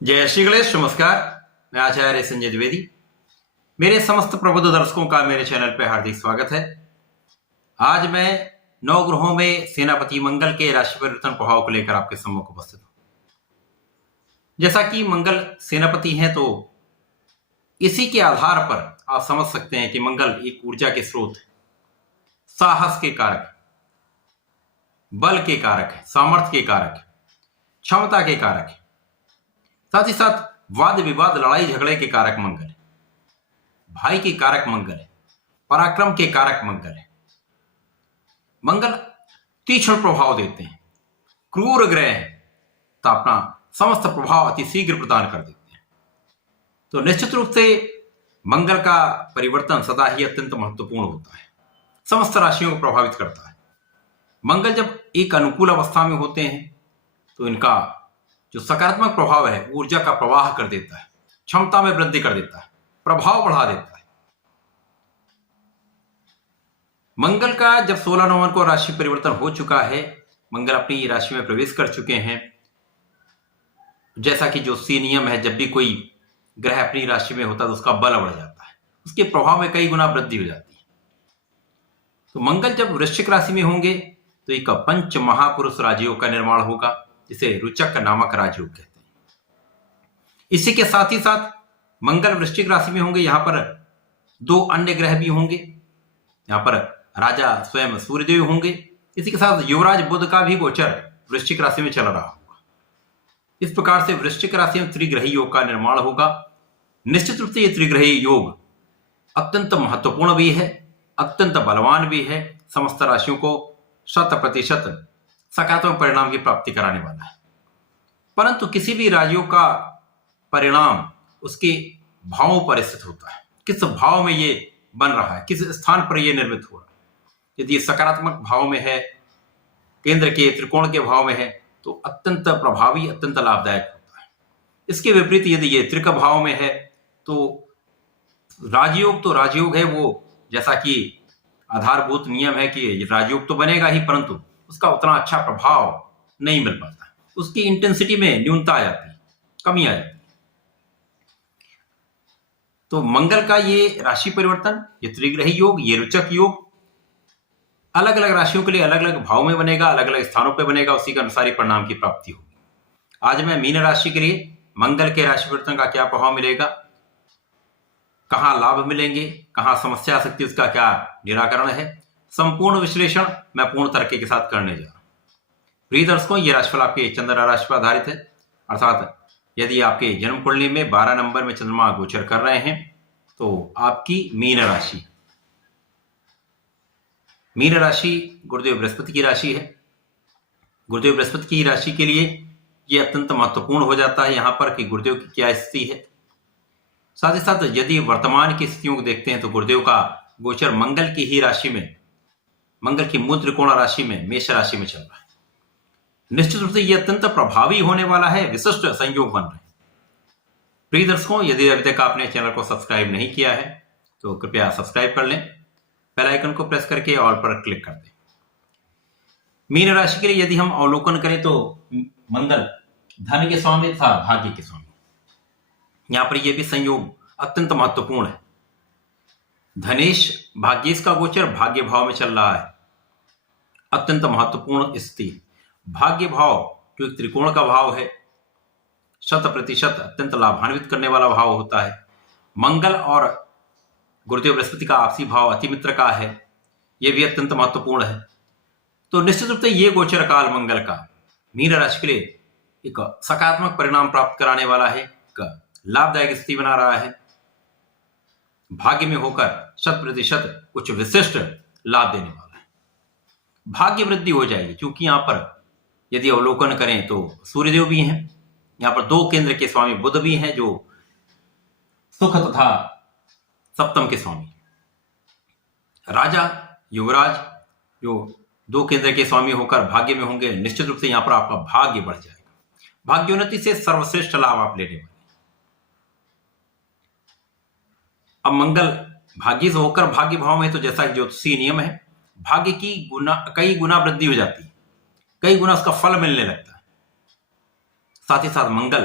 जय श्री गणेश। नमस्कार, मैं आचार्य संजय द्विवेदी। मेरे समस्त प्रबुद्ध दर्शकों का मेरे चैनल पर हार्दिक स्वागत है। आज मैं नौ ग्रहों में सेनापति मंगल के राशि परिवर्तन प्रभाव को लेकर आपके सम्मुख उपस्थित हूं। जैसा कि मंगल सेनापति हैं, तो इसी के आधार पर आप समझ सकते हैं कि मंगल एक ऊर्जा के स्रोत है, साहस के कारक, बल के कारक है, सामर्थ्य के कारक है, क्षमता के कारक है। साथ ही साथ वाद विवाद, लड़ाई झगड़े के कारक मंगल है, भाई के कारक मंगल है, पराक्रम के कारक मंगल है। मंगल तीक्ष्ण प्रभाव देते हैं, क्रूर ग्रह है, तो अपना समस्त प्रभाव अति शीघ्र प्रदान कर देते हैं। तो निश्चित रूप से मंगल का परिवर्तन सदा ही अत्यंत महत्वपूर्ण होता है, समस्त राशियों को प्रभावित करता है। मंगल जब एक अनुकूल अवस्था में होते हैं तो इनका जो सकारात्मक प्रभाव है ऊर्जा का प्रवाह कर देता है, क्षमता में वृद्धि कर देता है, प्रभाव बढ़ा देता है। मंगल का जब 16 नवंबर को राशि परिवर्तन हो चुका है, मंगल अपनी राशि में प्रवेश कर चुके हैं। जैसा कि ज्योतिषीय नियम है, जब भी कोई ग्रह अपनी राशि में होता है तो उसका बल बढ़ जाता है, उसके प्रभाव में कई गुना वृद्धि हो जाती है। तो मंगल जब वृश्चिक राशि में होंगे तो एक पंच महापुरुष राजयोग का निर्माण होगा, जिसे रुचक नामक राजयोग कहते हैं। इसी के साथ ही साथ मंगल वृश्चिक राशि में होंगे, यहां पर दो अन्य ग्रह भी होंगे। यहां पर राजा स्वयं सूर्यदेव होंगे। इसी के साथ युवराज बुध का भी गोचर वृश्चिक राशि में चल रहा होगा। इस प्रकार से वृश्चिक राशि में त्रिग्रही योग का निर्माण होगा। निश्चित रूप से यह त्रिग्रही योग अत्यंत महत्वपूर्ण भी है, अत्यंत बलवान भी है, समस्त राशियों को 100% सकारात्मक परिणाम की प्राप्ति कराने वाला है। परंतु किसी भी राजयोग का परिणाम उसके भावों पर स्थित होता है, किस भाव में ये बन रहा है, किस स्थान पर ये निर्मित हो रहा है। यदि ये सकारात्मक भाव में है, केंद्र के त्रिकोण के भाव में है, तो अत्यंत प्रभावी, अत्यंत लाभदायक होता है। इसके विपरीत यदि ये त्रिक भाव में है तो राजयोग है, वो जैसा कि आधारभूत नियम है कि राजयोग तो बनेगा ही, परंतु उसका उतना अच्छा प्रभाव नहीं मिल पाता, उसकी इंटेंसिटी में न्यूनता आ जाती है, कमी आ जाती है। तो मंगल का ये राशि परिवर्तन, ये त्रिग्रही योग, ये रुचक योग अलग अलग राशियों के लिए अलग अलग भाव में बनेगा, अलग अलग स्थानों पर बनेगा, उसी के अनुसार ही परिणाम की प्राप्ति होगी। आज मैं मीन राशि के लिए मंगल के राशि परिवर्तन का क्या प्रभाव मिलेगा, कहां लाभ मिलेंगे, कहां समस्या आ सकती है, उसका क्या निराकरण है, संपूर्ण विश्लेषण मैं पूर्ण तरीके के साथ करने जा रहा हूं। प्रिय दर्शकों, यह राशिफल आपके चंद्र राशि पर आधारित है, अर्थात यदि आपके जन्म कुंडली में 12 नंबर में चंद्रमा गोचर कर रहे हैं तो आपकी मीन राशि गुरुदेव बृहस्पति की राशि है। गुरुदेव बृहस्पति की राशि के लिए यह अत्यंत महत्वपूर्ण हो जाता है यहाँ पर कि गुरुदेव की क्या स्थिति है। साथ ही साथ यदि वर्तमान की स्थितियों को देखते हैं तो गुरुदेव का गोचर मंगल की ही राशि में, मंगल की मूल त्रिकोण राशि में, मेष राशि में चल रहा है। निश्चित रूप से यह अत्यंत प्रभावी होने वाला है, विशिष्ट संयोग बन रहे हैं। प्रिय दर्शकों, यदि अभी तक आपने चैनल को सब्सक्राइब नहीं किया है तो कृपया सब्सक्राइब कर लें, बेल आइकन को प्रेस करके ऑल पर क्लिक कर दें। मीन राशि के लिए यदि हम अवलोकन करें तो मंगल धन के स्वामी तथा भाग्य के स्वामी, यहां पर यह भी संयोग अत्यंत महत्वपूर्ण है। धनेश भाग्येश का गोचर भाग्य भाव में चल रहा है, अत्यंत महत्वपूर्ण स्थिति। भाग्य भाव जो एक त्रिकोण का भाव है, 100% अत्यंत लाभान्वित करने वाला भाव होता है। मंगल और गुरुदेव बृहस्पति का आपसी भाव अति मित्र का है, यह भी अत्यंत महत्वपूर्ण है। तो निश्चित रूप से ये गोचर काल मंगल का मीन राशि के लिए एक सकारात्मक परिणाम प्राप्त कराने वाला है, एक लाभदायक स्थिति बना रहा है। भाग्य में होकर 100% कुछ विशिष्ट लाभ देने वाला है। भाग्य वृद्धि हो जाएगी, क्योंकि यहां पर यदि अवलोकन करें तो सूर्यदेव भी हैं, यहां पर दो केंद्र के स्वामी बुध भी हैं जो सुख तथा सप्तम के स्वामी। राजा युवराज जो दो केंद्र के स्वामी होकर भाग्य में होंगे, निश्चित रूप से यहां पर आपका भाग्य बढ़ जाएगा। भाग्योन्नति से सर्वश्रेष्ठ लाभ आप लेने वाले। अब मंगल भाग्य से होकर भाग्य भाव में, तो जैसा कि ज्योतिषीय नियम है, भाग्य की कई गुना वृद्धि हो जाती है, कई गुना उसका फल मिलने लगता है। साथ ही साथ मंगल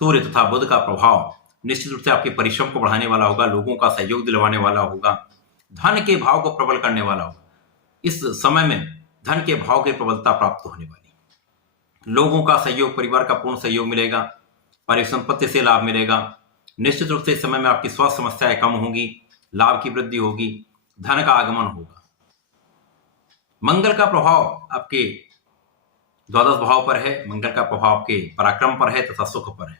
सूर्य तथा बुध का प्रभाव निश्चित रूप से आपके परिश्रम को बढ़ाने वाला होगा, लोगों का सहयोग दिलवाने वाला होगा, धन के भाव को प्रबल करने वाला होगा। इस समय में धन के भाव की प्रबलता प्राप्त होने वाली, लोगों का सहयोग, परिवार का पूर्ण सहयोग मिलेगा, परिसंपत्ति से लाभ मिलेगा। निश्चित रूप से इस समय में आपकी स्वास्थ्य समस्याएं कम होंगी, लाभ की वृद्धि होगी, धन का आगमन होगा। मंगल का प्रभाव आपके द्वादश भाव पर है, मंगल का प्रभाव आपके पराक्रम पर है तथा सुख पर है।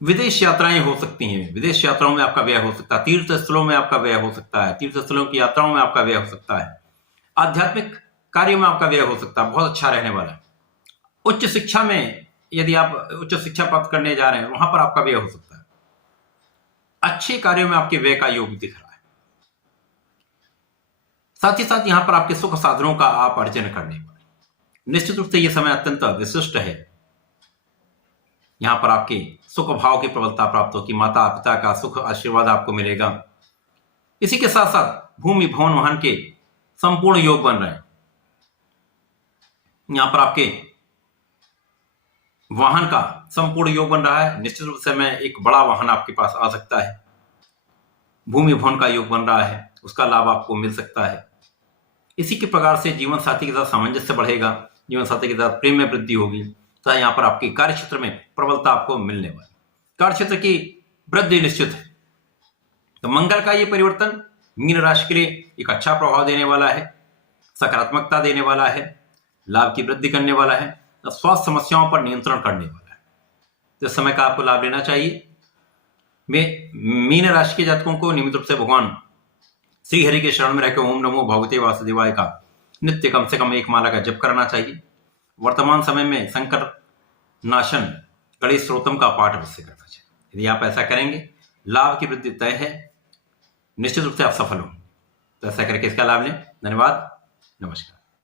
विदेश यात्राएं हो सकती हैं, विदेश यात्राओं में आपका व्यय हो सकता है, तीर्थ स्थलों में आपका व्यय हो सकता है, तीर्थ स्थलों की यात्राओं में आपका व्यय हो सकता है, आध्यात्मिक कार्यों में आपका व्यय हो सकता है, बहुत अच्छा रहने वाला है। उच्च शिक्षा में यदि आप उच्च शिक्षा प्राप्त करने जा रहे हैं, वहां पर आपका व्यय हो सकता है। अच्छे कार्यों में आपके व्यय का योग दिख रहा है। साथ ही साथ यहां पर आपके सुख साधनों का आप अर्जन करने पर निश्चित रूप से यह समय अत्यंत विशिष्ट है। यहां पर आपके सुख भाव की प्रबलता प्राप्त होगी, माता पिता का सुख आशीर्वाद आपको मिलेगा। इसी के साथ साथ भूमि भवन वाहन के संपूर्ण योग बन रहे हैं। यहां पर आपके वाहन का संपूर्ण योग बन रहा है। निश्चित रूप से में एक बड़ा वाहन आपके पास आ सकता है। भूमि भवन का योग बन रहा है, उसका लाभ आपको मिल सकता है। इसी के प्रकार से जीवन साथी के साथ सामंजस्य बढ़ेगा, जीवन साथी के साथ प्रेम में वृद्धि होगी तथा यहाँ पर आपके कार्य क्षेत्र में प्रबलता आपको मिलने वाली, कार्य क्षेत्र की वृद्धि निश्चित है। तो मंगल का ये परिवर्तन मीन राशि के लिए एक अच्छा प्रभाव देने वाला है, सकारात्मकता देने वाला है, लाभ की वृद्धि करने वाला है, तो स्वास्थ्य समस्याओं पर नियंत्रण करने वाला है। तो इस समय का आपको लाभ लेना चाहिए। मीन राशि के जातकों को नियमित रूप से भगवान श्री हरि के शरण में रहकर ओम नमो भगवते वासुदेवाय का नित्य कम से कम 1 माला का जप करना चाहिए। वर्तमान समय में संकट नाशन गणेश स्तोत्रम का पाठ अवश्य करना चाहिए। यदि आप ऐसा करेंगे, लाभ की वृद्धि तय है, निश्चित रूप से आप सफल होंगे। तो ऐसा करके इसका लाभ लें। धन्यवाद, नमस्कार।